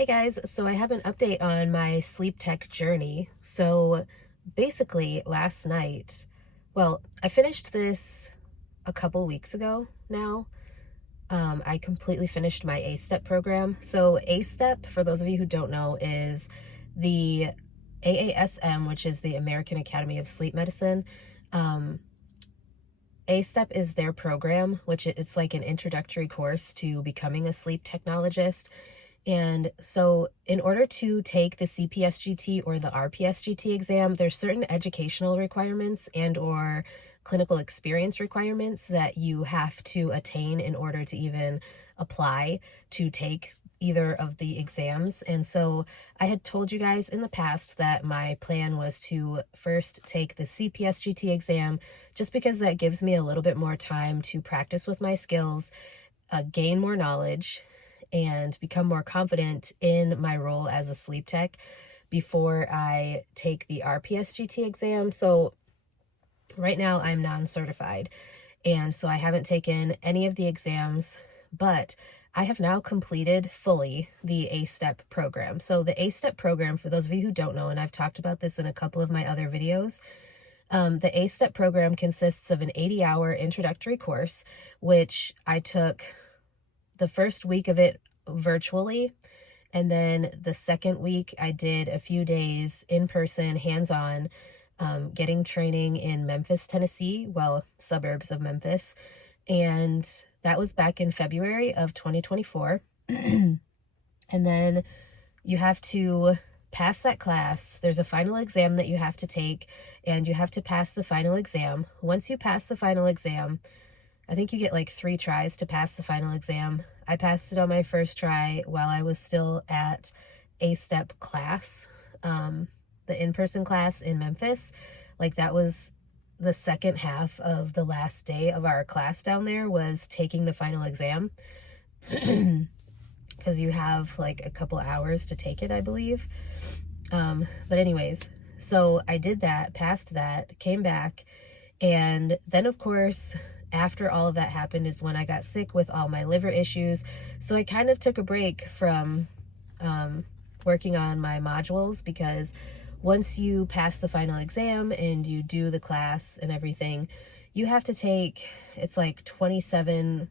Hey guys, so I have an update on my sleep tech journey. So basically, last night, well, I finished this a couple weeks ago now. I completely finished my A-Step program. So A-Step, for those of you who don't know, is the AASM, which is the American Academy of Sleep Medicine. Um, A-Step is their program, which it's like an introductory course to becoming a sleep technologist. And so in order to take the CPSGT or the RPSGT exam, there's certain educational requirements and or clinical experience requirements that you have to attain in order to even apply to take either of the exams. And so I had told you guys in the past that my plan was to first take the CPSGT exam just because that gives me a little bit more time to practice with my skills, gain more knowledge, and become more confident in my role as a sleep tech before I take the RPSGT exam. So right now I'm non-certified, and so I haven't taken any of the exams, but I have now completed fully the A-Step program. So the A-Step program, for those of you who don't know, and I've talked about this in a couple of my other videos, the A-Step program consists of an 80-hour introductory course, which I took the first week of it virtually, and then the second week I did a few days in person, hands-on, getting training in Memphis, Tennessee, well, suburbs of Memphis, and that was back in February of 2024. And then you have to pass that class. There's a final exam that you have to take, and you have to pass the final exam. Once you pass the final exam, I think you get like 3 tries to pass the final exam. I passed it on my first try while I was still at A-Step class, the in-person class in Memphis. Like that was the second half of the last day of our class down there, was taking the final exam. Because you have like a couple hours to take it, I believe. But anyways, so I did that, passed that, came back, and then of course, after all of that happened is when I got sick with all my liver issues. So I kind of took a break from working on my modules, because once you pass the final exam and you do the class and everything, you have to take, it's like 27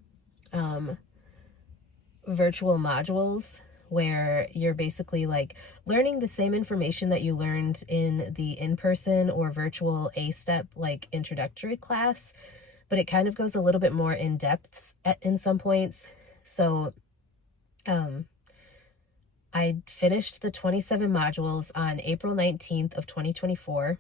virtual modules where you're basically like learning the same information that you learned in the in-person or virtual A-Step like introductory class, but it kind of goes a little bit more in depth in some points. So I finished the 27 modules on April 19th of 2024,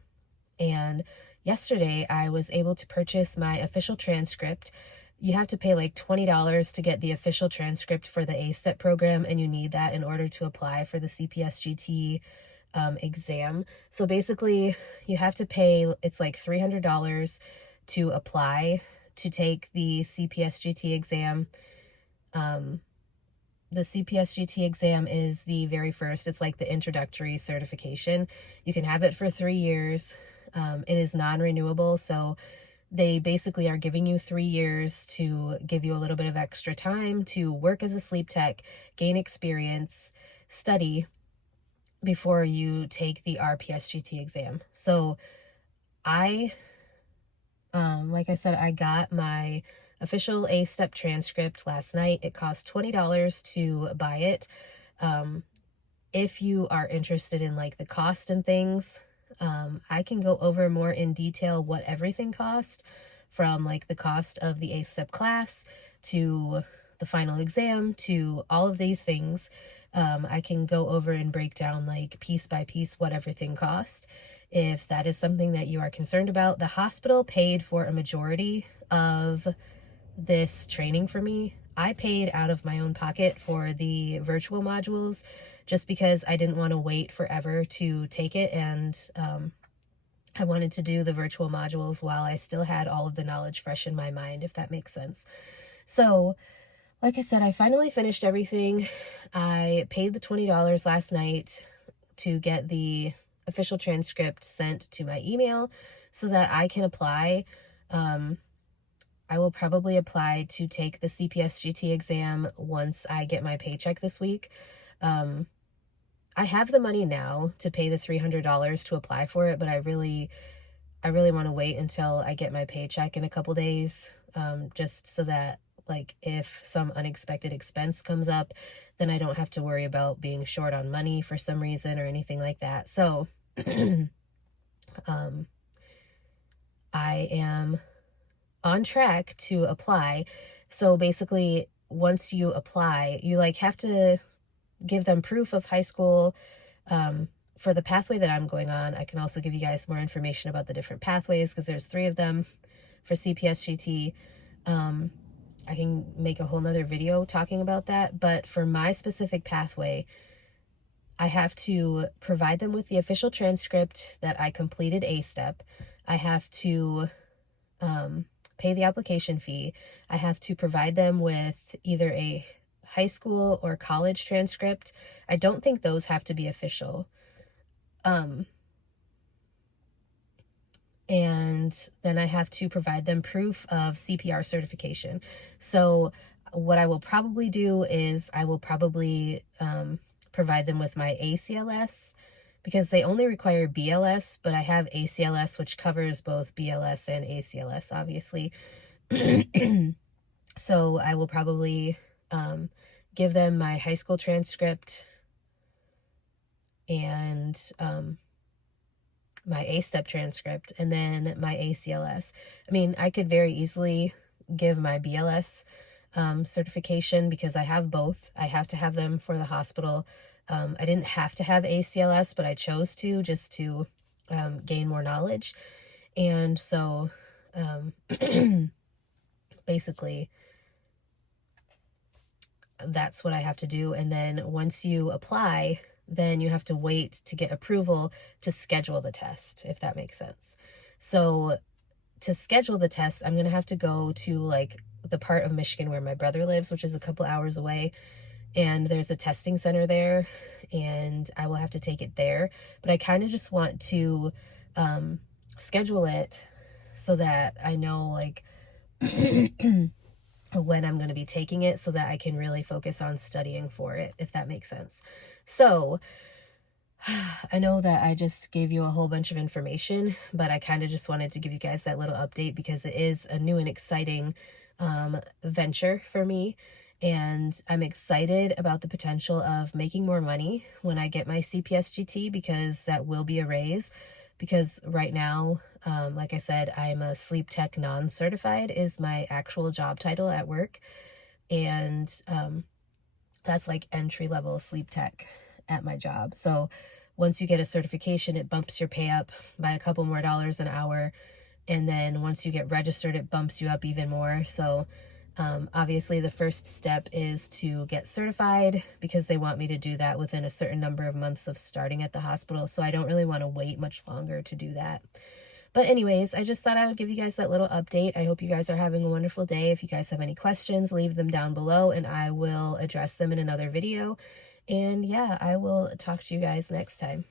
and yesterday I was able to purchase my official transcript. You have to pay like $20 to get the official transcript for the A-Step program, and you need that in order to apply for the CPSGT exam. So basically, you have to pay, it's like $300 to apply to take the CPSGT exam. The CPSGT exam is the very first, it's like the introductory certification. You can have it for 3 years. It is non-renewable, so they basically are giving you 3 years to give you a little bit of extra time to work as a sleep tech, gain experience, study before you take the RPSGT exam. So like I said, I got my official A-Step transcript last night. It cost $20 to buy it. If you are interested in like the cost and things, I can go over more in detail what everything cost, from like the cost of the A-Step class to the final exam to all of these things. I can go over and break down like piece by piece what everything cost, if that is something that you are concerned about. The hospital paid for a majority of this training for me. I paid out of my own pocket for the virtual modules just because I didn't want to wait forever to take it, and I wanted to do the virtual modules while I still had all of the knowledge fresh in my mind, if that makes sense. So, like I said, I finally finished everything. I paid the $20 last night to get the official transcript sent to my email so that I can apply. I will probably apply to take the CPSGT exam once I get my paycheck this week. I have the money now to pay the $300 to apply for it, but I really want to wait until I get my paycheck in a couple days, just so that like if some unexpected expense comes up, then I don't have to worry about being short on money for some reason or anything like that. So um, I am on track to apply. So basically, once you apply, you like have to give them proof of high school. For the pathway that I'm going on, I can also give you guys more information about the different pathways because there's 3 of them for CPSGT. I can make a whole nother video talking about that, but for my specific pathway, I have to provide them with the official transcript that I completed A step. I have to pay the application fee. I have to provide them with either a high school or college transcript. I don't think those have to be official. And then I have to provide them proof of CPR certification. So what I will probably do is I will probably provide them with my ACLS, because they only require BLS, but I have ACLS, which covers both BLS and ACLS, obviously. So I will probably give them my high school transcript and my A-step transcript, and then my ACLS. I mean, I could very easily give my BLS certification because I have both. I have to have them for the hospital. I didn't have to have ACLS, but I chose to just to gain more knowledge. And so basically, that's what I have to do. And then once you apply, then you have to wait to get approval to schedule the test, if that makes sense. So to schedule the test, I'm going to have to go to like the part of Michigan where my brother lives, which is a couple hours away. And there's a testing center there, and I will have to take it there. But I kind of just want to schedule it so that I know like when I'm going to be taking it, so that I can really focus on studying for it, if that makes sense. So I know that I just gave you a whole bunch of information, but I kind of just wanted to give you guys that little update because it is a new and exciting venture for me. And I'm excited about the potential of making more money when I get my CPSGT, because that will be a raise. Because right now, like I said, I'm a sleep tech non-certified is my actual job title at work. And that's like entry-level sleep tech at my job. So once you get a certification, it bumps your pay up by a couple more dollars an hour. And then once you get registered, it bumps you up even more. So obviously the first step is to get certified, because they want me to do that within a certain number of months of starting at the hospital. So I don't really want to wait much longer to do that. But anyways, I just thought I would give you guys that little update. I hope you guys are having a wonderful day. If you guys have any questions, leave them down below and I will address them in another video. And yeah, I will talk to you guys next time.